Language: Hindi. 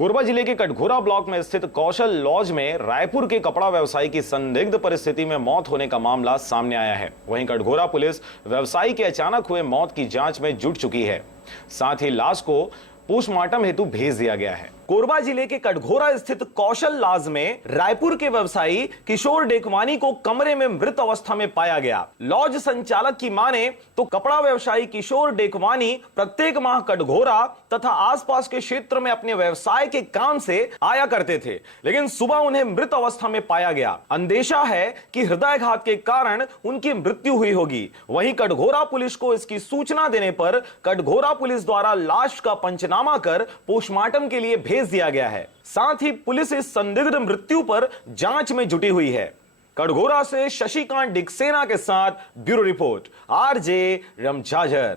कोरबा जिले के कटघोरा ब्लॉक में स्थित कौशल लॉज में रायपुर के कपड़ा व्यवसायी की संदिग्ध परिस्थिति में मौत होने का मामला सामने आया है। वहीं कटघोरा पुलिस व्यवसायी के अचानक हुए मौत की जांच में जुट चुकी है। साथ ही लाश को पोस्टमार्टम हेतु भेज दिया गया है। कोरबा जिले के कटघोरा स्थित कौशल लॉज में रायपुर के व्यवसायी किशोर डेकवानी को कमरे में मृत अवस्था में पाया गया। लॉज संचालक की माने तो कपड़ा व्यवसायी किशोर डेकवानी प्रत्येक माह कटघोरा तथा आसपास के क्षेत्र में अपने व्यवसाय के काम से आया करते थे, लेकिन सुबह उन्हें मृत अवस्था में पाया गया। अंदेशा है कि हृदयघात के कारण उनकी मृत्यु हुई होगी। वहीं कटघोरा पुलिस को इसकी सूचना देने पर कटघोरा पुलिस द्वारा लाश का पंचनामा कर पोस्टमार्टम के लिए भेज दिया गया है। साथ ही पुलिस इस संदिग्ध मृत्यु पर जांच में जुटी हुई है। कटघोरा से शशिकांत डिक्सेना के साथ ब्यूरो रिपोर्ट, आरजे रमझाझर।